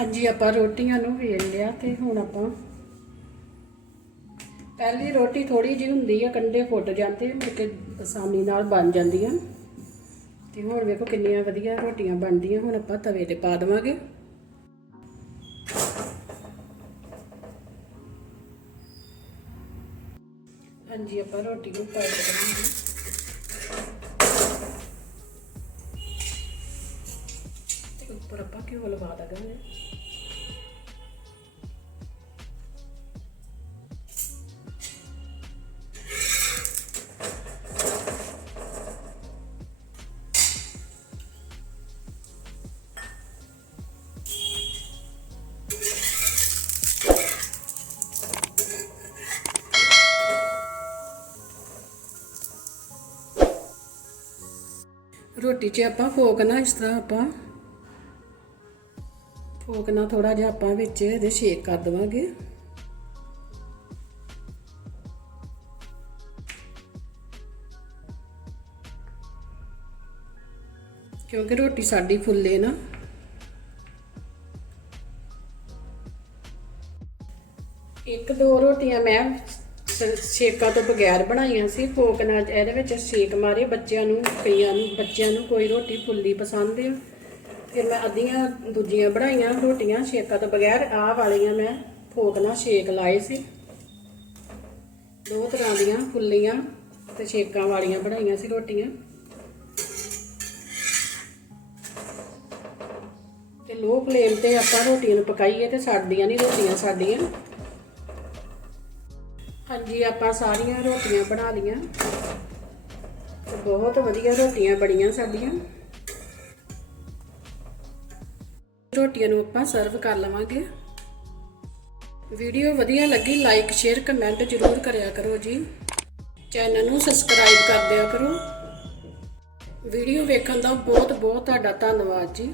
ਹਾਂਜੀ, ਆਪਾਂ ਰੋਟੀਆਂ ਨੂੰ ਵੇਲ ਲਿਆ ਤੇ ਹੁਣ ਆਪਾਂ ਪਹਿਲੀ ਰੋਟੀ ਥੋੜੀ ਜਿਹੀ ਹੁੰਦੀ ਆ, ਕੰਡੇ ਫੁੱਟ ਜਾਂਦੇ ਮੁੜ ਕੇ ਆਸਾਨੀ ਨਾਲ ਬਣ ਜਾਂਦੀਆਂ। ਤੇ ਹੁਣ ਵੇਖੋ ਕਿੰਨੀਆਂ ਵਧੀਆ ਰੋਟੀਆਂ ਬਣਦੀਆਂ, ਹੁਣ ਆਪਾਂ ਤਵੇ ਤੇ ਪਾ ਦੇਵਾਂਗੇ। ਹਾਂਜੀ, ਆਪਾਂ ਰੋਟੀ ਨੂੰ ਪਲਟ ਕਰਾਂਗੇ ਉੱਪਰ ਆਪਾਂ ਘਿਓ ਲਵਾ ਦਾਂਗੇ ਰੋਟੀ 'ਚ ਆਪਾਂ ਫੋਕ ਨਾ ਇਸ ਤਰ੍ਹਾਂ ਆਪਾਂ ਫੋਕ ਨਾਲ ਥੋੜਾ ਜਿਹਾ ਆਪਾਂ ਵਿੱਚ ਇਹਦੇ ਸ਼ੇਕ ਕਰ ਦਵਾਂਗੇ। ਕਿਉਂਕਿ ਰੋਟੀ ਸਾਡੀ ਫੁੱਲੇ ਨਾ। ਇੱਕ ਦੋ ਰੋਟੀਆਂ ਮੈਂ ਸ਼ੇਕਾਂ ਤੋਂ ਬਗੈਰ ਬਣਾਈਆਂ ਸੀ। ਫੋਕ ਨਾਲ ਇਹਦੇ ਵਿੱਚ ਸ਼ੇਕ ਮਾਰੇ। ਬੱਚਿਆਂ ਨੂੰ, ਕਈਆਂ ਨੂੰ, ਬੱਚਿਆਂ ਨੂੰ ਕੋਈ ਰੋਟੀ ਫੁੱਲੀ ਪਸੰਦ ਹੈ ਫਿਰ ਮੈਂ ਅੱਧੀਆਂ ਦੂਜੀਆਂ ਬਣਾਈਆਂ ਰੋਟੀਆਂ ਸ਼ੇਕਾਂ ਤੋਂ ਬਗੈਰ, ਆਹ ਵਾਲੀਆਂ ਮੈਂ ਫੋਕ ਨਾਲ ਸ਼ੇਕ ਲਾਏ ਸੀ। ਦੋ ਤਰ੍ਹਾਂ ਦੀਆਂ ਫੁੱਲੀਆਂ ਤੇ ਸ਼ੇਕਾਂ ਵਾਲੀਆਂ ਬਣਾਈਆਂ ਸੀ ਰੋਟੀਆਂ। ਤੇ ਲੋ ਫਲੇਮ ਤੇ ਆਪਾਂ ਰੋਟੀਆਂ ਨੂੰ ਪਕਾਈਏ ਤੇ ਸੜਦੀਆਂ ਨਹੀਂ ਰੋਟੀਆਂ ਸਾਡੀਆਂ। ਹਾਂਜੀ, ਆਪਾਂ ਸਾਰੀਆਂ ਰੋਟੀਆਂ ਬਣਾ ਲੀਆਂ ਬਹੁਤ ਵਧੀਆ ਰੋਟੀਆਂ ਬਣੀਆਂ ਸਾਡੀਆਂ। ਰੋਟੀਆਂ ਨੂੰ ਆਪਾਂ ਸਰਵ ਕਰ ਲਵਾਂਗੇ। ਵੀਡੀਓ ਵਧੀਆ ਲੱਗੀ ਲਾਈਕ ਸ਼ੇਅਰ ਕਮੈਂਟ ਜ਼ਰੂਰ ਕਰਿਆ ਕਰੋ ਜੀ। ਚੈਨਲ ਨੂੰ ਸਬਸਕ੍ਰਾਈਬ ਕਰ ਦਿਆ ਕਰੋ। ਵੀਡੀਓ ਵੇਖਣ ਦਾ ਬਹੁਤ ਬਹੁਤ ਤੁਹਾਡਾ ਧੰਨਵਾਦ ਜੀ।